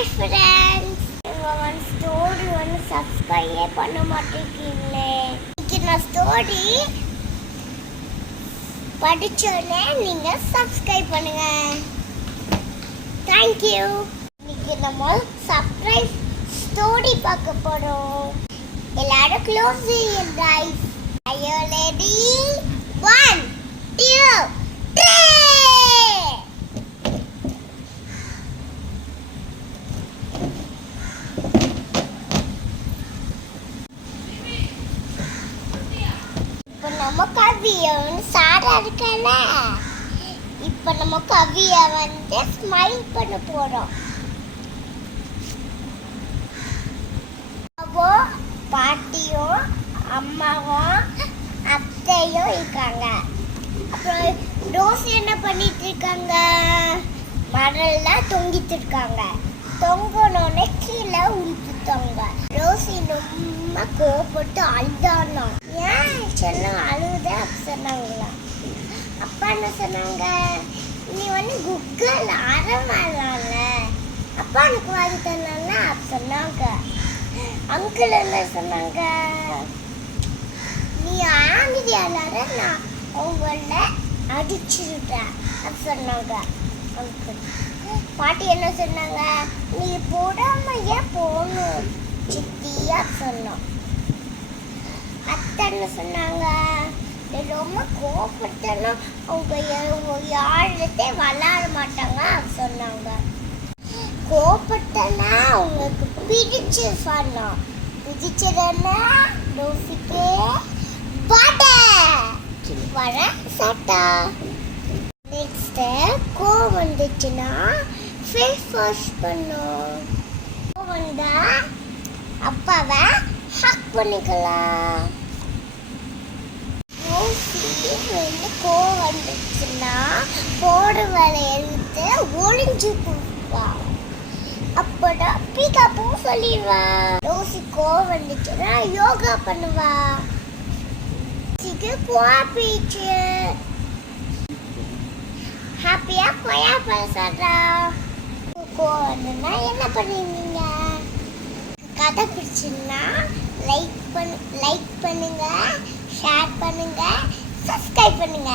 Hi friends, நீங்கள் story சப்ஸ்கிரைபே பண்ண மாட்டேங்கிறீங்களே. இன்னைக்கு நான் ஸ்டோரி படிச்சோன்னே நீங்கள் சப்ஸ்கிரைப் பண்ணுங்க. தேங்க்யூ. இன்னைக்கு நம்ம சர்ப்ரைஸ் ஸ்டோரி பார்க்க போகிறோம். எல்லாரும் close your eyes. Are you ready? 1, 2, 3. இப்போ நம்ம கவியன் சாரா இருக்கல. இப்போ நம்ம கவிய ஸ்மைல் பண்ண போறோம். அப்போ பாட்டியும் அம்மாவும் அத்தையும் இருக்காங்க. அப்புறம் ரோசி என்ன பண்ணிட்டு இருக்காங்க? மரல்ல தொங்கிட்டு இருக்காங்க. தொங்கனோடனே கீழே உளுத்துட்டாங்க. ரோசி ரொம்ப கோபப்பட்டு அழுதானா. ஏன் சொன்ன அழுத சொன்னாங்களா? அப்பா என்ன சொன்னாங்க? நீ குக்கல் ஆரம்பம்ல அப்பா எனக்கு வாங்கி தந்தாங்க சொன்னாங்க. அங்கிள் என்ன சொன்னாங்க? நீ ஆங்கிலியால நான் உங்கள அடிச்சிருட்டேன் சொன்னாங்க அங்கிள். பாட்டி என்ன சொன்னாங்க? நீ போடாமையே போகணும் சித்தியா சொன்னோம். அத்தை என்ன சொன்னாங்க? ரொம்ப கோபப்பட்டனா அவங்க யார்கிட்டே விளையாட மாட்டாங்க சொன்னாங்க. கோபப்பட்டனா அவங்களுக்கு பிடிச்சு சொன்னோம். பிடிச்சதுன்னா ரோசிக்கு வர சட்டா. நெக்ஸ்ட் கோவம் வந்துச்சுன்னா ஃபேஸ் வாஷ் பண்ணும். கோவம் வந்தா அப்பாவை ஹக் பண்ணிக்கலாம். கோவம் வந்துச்சுன்னா போடுவதை எடுத்து ஒளிஞ்சு கொடுப்பா. அப்பதான் பீகாப்பூ சொல்லிடுவா. ரோசி கோவம் வந்துச்சுன்னா யோகா பண்ணுவா. பீச்சு ஹாப்பியா கொயா பண்ண சொல்றா. கோவம் என்ன பண்ணுவீங்க? கதை பிடிச்சுன்னா லைக் பண்ணுங்க, ஷேர் பண்ணுங்க, சப்ஸ்கிரைப் பண்ணுங்க.